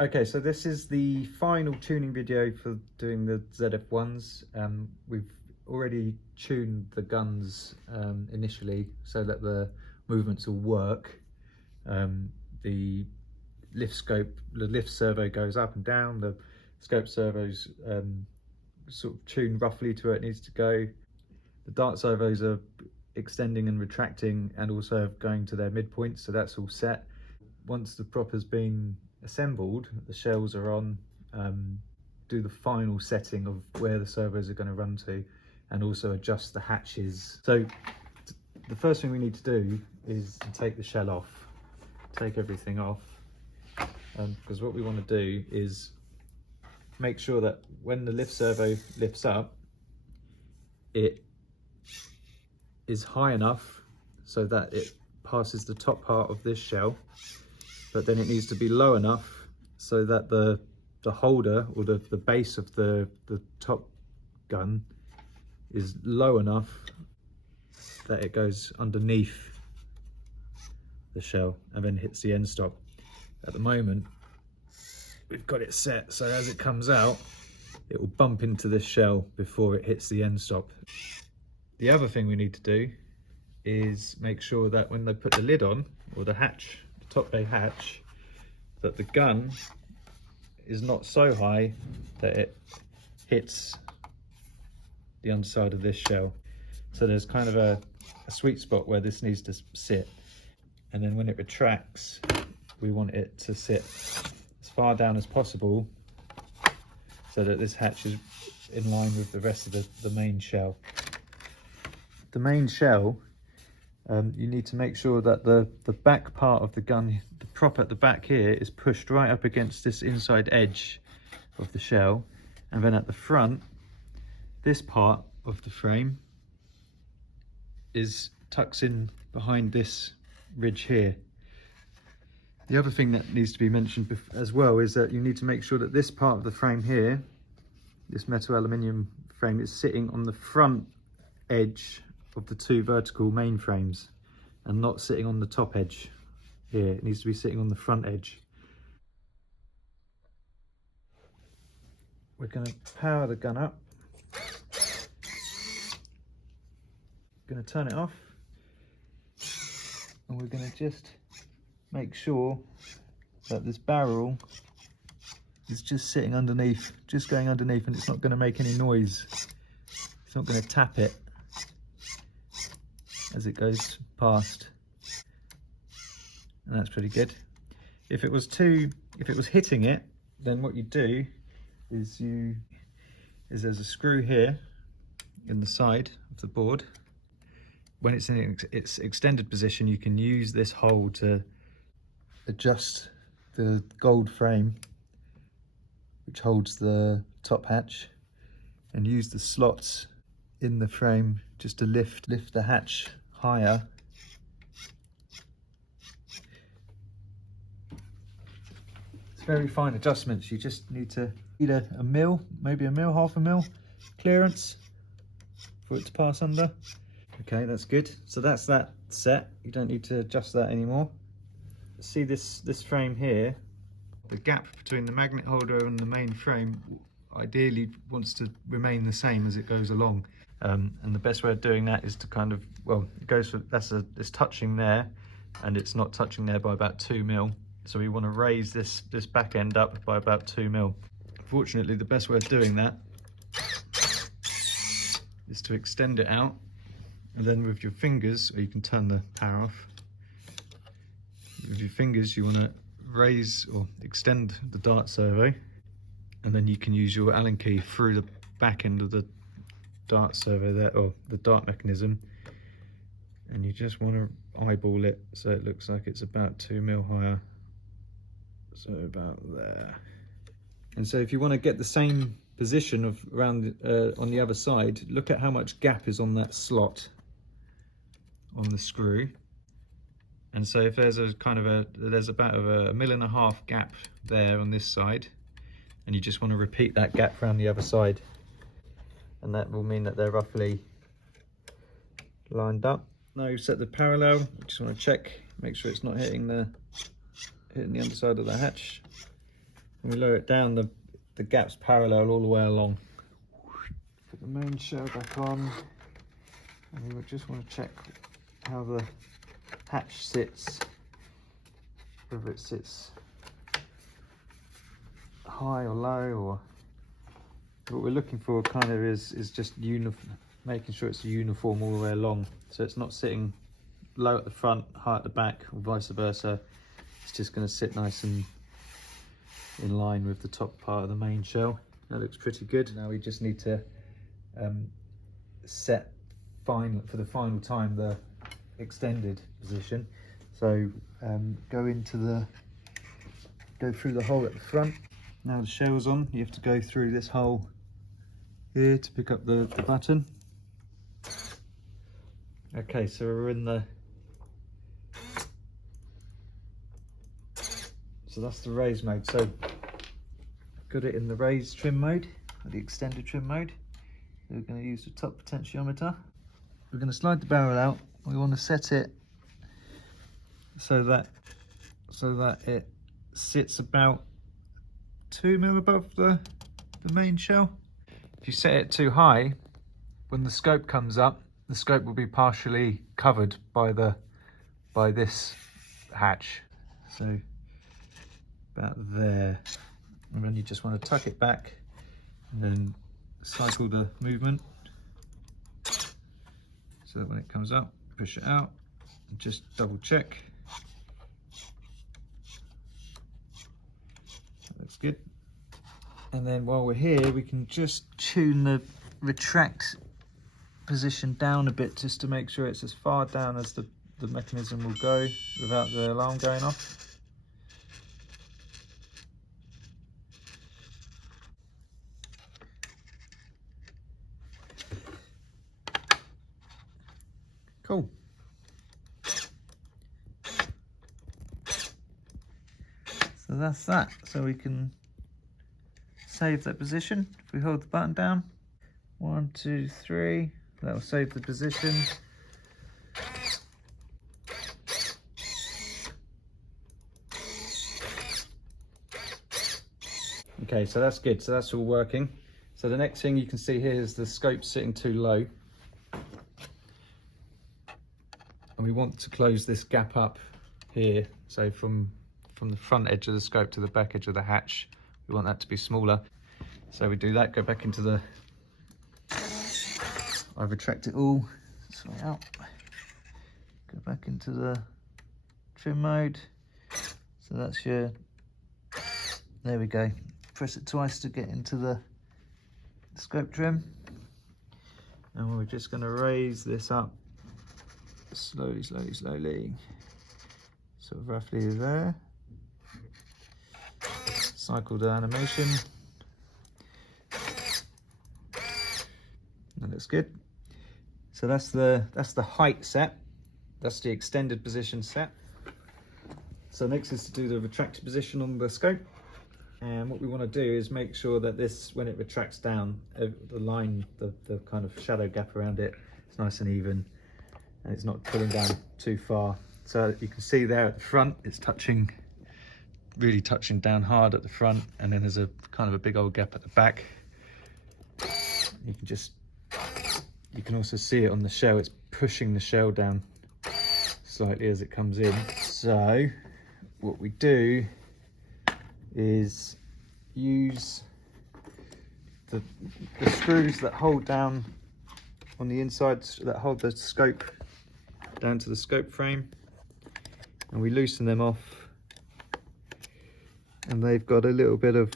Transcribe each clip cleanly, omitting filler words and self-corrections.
Okay, so this is the final tuning video for doing the ZF1s. We've already tuned the guns initially so that the movements will work. The lift scope, the lift servo goes up and down, the scope servos sort of tuned roughly to where it needs to go. The dart servos are extending and retracting and also going to their midpoints, so that's all set. Once the prop has been assembled, the shells are on, do the final setting of where the servos are going to run to, and also adjust the hatches. So the first thing we need to do is to take the shell off, take everything off, because what we want to do is make sure that when the lift servo lifts up, it is high enough so that it passes the top part of this shell, but then it needs to be low enough so that the holder, or the base of the top gun, is low enough that it goes underneath the shell and then hits the end stop. At the moment we've got it set so as it comes out it will bump into this shell before it hits the end stop. The other thing we need to do is make sure that when they put the lid on, or the hatch, the top bay hatch, that the gun is not so high that it hits the underside of this shell. So there's kind of a sweet spot where this needs to sit, and then when it retracts we want it to sit as far down as possible so that this hatch is in line with the rest of the main shell. The main shell, you need to make sure that the back part of the gun, the prop at the back here, is pushed right up against this inside edge of the shell, and then at the front, this part of the frame tucks in behind this ridge here. The other thing that needs to be mentioned as well is that you need to make sure that this part of the frame here, this metal aluminium frame, is sitting on the front edge of the two vertical main frames and not sitting on the top edge here. It needs to be sitting on the front edge. We're going to power the gun up. Going to turn it off, and we're going to just make sure that this barrel is just sitting underneath, just going underneath, and it's not going to make any noise. It's not going to tap it as it goes past, and that's pretty good. If it was hitting it, then what you do is there's a screw here in the side of the board. When it's in its extended position, you can use this hole to adjust the gold frame which holds the top hatch, and use the slots in the frame just to lift the hatch higher. It's very fine adjustments. You just need to either a mil, maybe a mil, half a mil clearance for it to pass under. Okay, that's good. So that's that set. You don't need to adjust that anymore. See this frame here, the gap between the magnet holder and the main frame ideally wants to remain the same as it goes along. And the best way of doing that is to kind of, well, it goes for, it's touching there, and it's not touching there by about 2 mil. So we want to raise this back end up by about 2 mil. Fortunately, the best way of doing that is to extend it out, and then with your fingers, or you can turn the power off. With your fingers, you want to raise or extend the dart servo, and then you can use your Allen key through the back end of the dart servo there, or the dart mechanism, and you just want to eyeball it so it looks like it's about 2 mil higher, so about there. And so if you want to get the same position of around on the other side, look at how much gap is on that slot on the screw. And so if there's there's about a 1.5 mil gap there on this side, and you just want to repeat that gap around the other side, and that will mean that they're roughly lined up. Now you've set the parallel, you just want to check, make sure it's not hitting the underside of the hatch. When we lower it down, the gap's parallel all the way along. Put the main shell back on, and we just want to check how the hatch sits, whether it sits high or low, or what we're looking for kind of is just making sure it's uniform all the way along, so it's not sitting low at the front, high at the back, or vice versa. It's just going to sit nice and in line with the top part of the main shell. That looks pretty good. Now we just need to set for the final time the extended position. So go through the hole at the front. Now the shell's on, you have to go through this hole here to pick up the button. Okay, so we're in so that's the raise mode. So got it in the raise trim mode, or the extended trim mode. We're going to use the top potentiometer. We're going to slide the barrel out. We want to set it so that it sits about 2 mm above the main shell. If you set it too high, when the scope comes up, the scope will be partially covered by this hatch. So about there. And then you just want to tuck it back and then cycle the movement so that when it comes up, push it out and just double check. That looks good. And then while we're here, we can just tune the retract position down a bit, just to make sure it's as far down as the mechanism will go without the alarm going off. Cool. So that's that. So we can save that position. If we hold the button down, 1, 2, 3, that will save the position. Okay, so that's good. So that's all working. So the next thing you can see here is the scope sitting too low. And we want to close this gap up here. So from the front edge of the scope to the back edge of the hatch, we want that to be smaller. So we do that, go back into the, I retract it all, slide out, go back into the trim mode. So that's your, there we go. Press it twice to get into the scope trim. And we're just gonna raise this up slowly, slowly, slowly. Sort of roughly there. Cycle the animation. That looks good. So that's the height set. That's the extended position set. So next is to do the retracted position on the scope. And what we want to do is make sure that this, when it retracts down, the line, the kind of shadow gap around it, is nice and even, and it's not pulling down too far. So you can see there at the front, it's touching, really touching down hard at the front, and then there's a kind of a big old gap at the back. You can also see it on the shell, it's pushing the shell down slightly as it comes in. So what we do is use the screws that hold down on the inside, that hold the scope down to the scope frame, and we loosen them off, and they've got a little bit of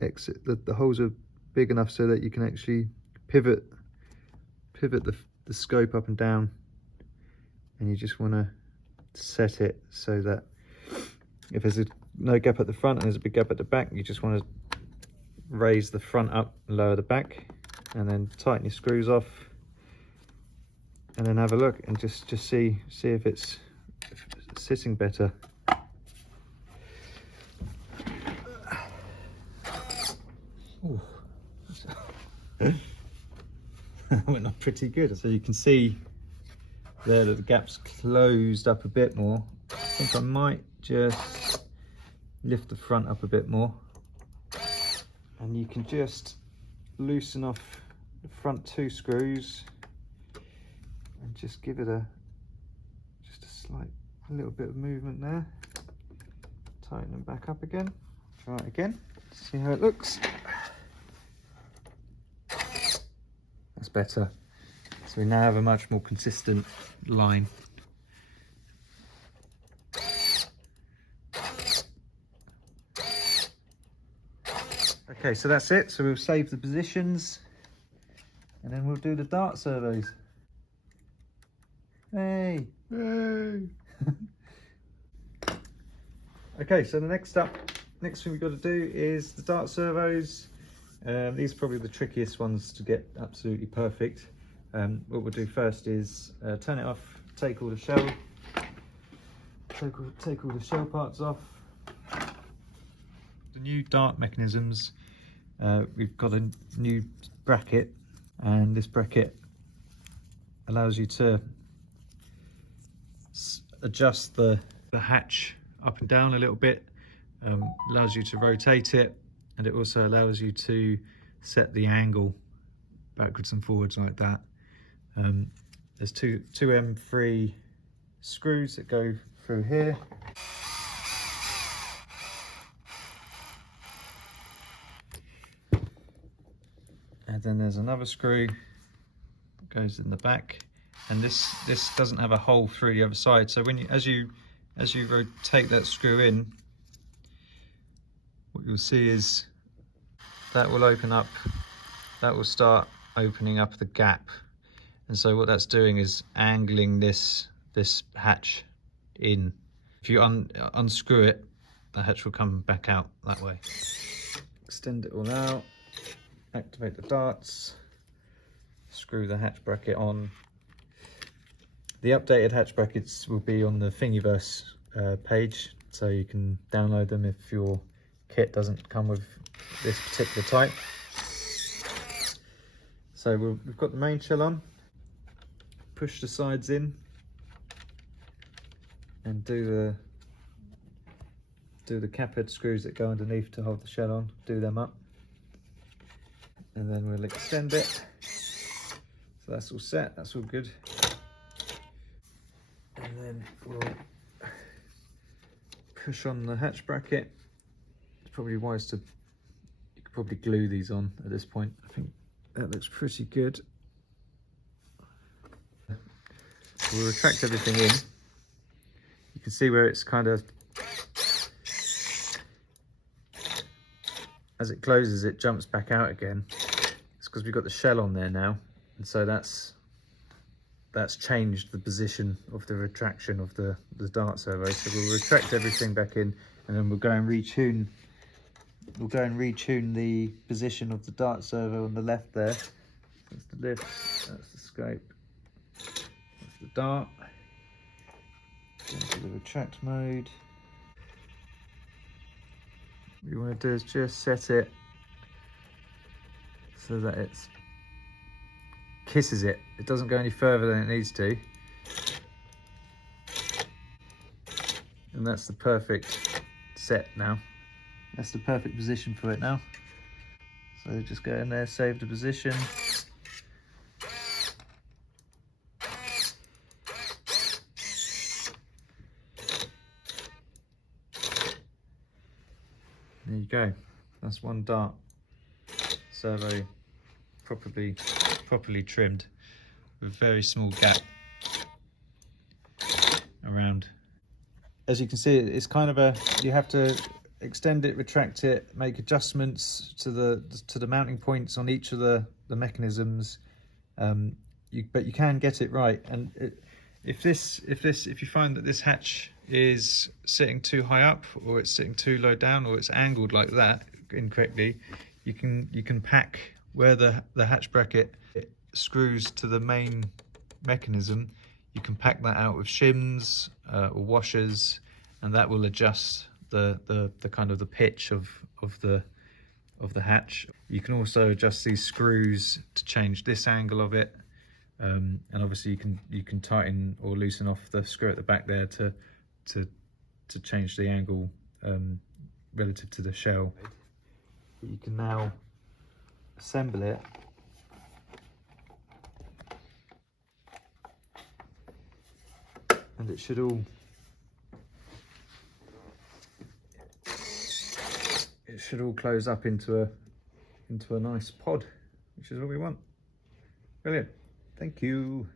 exit. The holes are big enough so that you can actually pivot the scope up and down, and you just want to set it so that if there's no gap at the front and there's a big gap at the back, you just want to raise the front up and lower the back, and then tighten your screws off, and then have a look and just see if it's sitting better. Ooh. That went up pretty good. So you can see there that the gap's closed up a bit more. I think I might just lift the front up a bit more, and you can just loosen off the front 2 screws and just give it a little bit of movement there. Tighten them back up again. Try it again. See how it looks. That's better. So we now have a much more consistent line. Okay, so that's it. So we'll save the positions and then we'll do the dart servos. Hey! Hey! Okay, so the next thing we've got to do is the dart servos. These are probably the trickiest ones to get absolutely perfect. What we'll do first is turn it off, take all the shell, take all the shell parts off. The new dart mechanisms, we've got a new bracket, and this bracket allows you to adjust the hatch up and down a little bit, allows you to rotate it, and it also allows you to set the angle backwards and forwards like that. There's two M3 screws that go through here. And then there's another screw that goes in the back, and this doesn't have a hole through the other side. So when as you rotate that screw in, what you'll see is that will open up, that will start opening up the gap. And so what that's doing is angling this hatch in. If you unscrew it, the hatch will come back out that way. Extend it all out, activate the darts, screw the hatch bracket on. The updated hatch brackets will be on the Thingiverse page, so you can download them if your kit doesn't come with this particular type. So we've got the main shell on, push the sides in and do the cap head screws that go underneath to hold the shell on, do them up, and then we'll extend it. So that's all set, that's all good. And then we'll push on the hatch bracket. It's probably wise to, you could probably glue these on at this point. I think that looks pretty good. We'll retract everything in. You can see where it's kind of, as it closes, it jumps back out again. It's because we've got the shell on there now, and so that's changed the position of the retraction of the dart servo. So we'll retract everything back in, and then we'll go and retune. We'll go and retune the position of the dart servo on the left there. That's the lift. That's the scope. That's the dart. Into the retract mode. What you want to do is just set it so that it kisses it. It doesn't go any further than it needs to. And that's the perfect set now. That's the perfect position for it now. So just go in there, save the position. There you go. That's one dart servo properly trimmed with a very small gap around. As you can see, it's kind of you have to extend it, retract it, make adjustments to the mounting points on each of the mechanisms, but you can get it right. And if you find that this hatch is sitting too high up, or it's sitting too low down, or it's angled like that incorrectly, you can pack where the hatch bracket screws to the main mechanism. You can pack that out with shims or washers, and that will adjust the kind of the pitch of the hatch. You can also adjust these screws to change this angle of it, and obviously you can tighten or loosen off the screw at the back there to change the angle relative to the shell. But you can now assemble it and it should all close up into a nice pod, which is what we want. Brilliant. Thank you.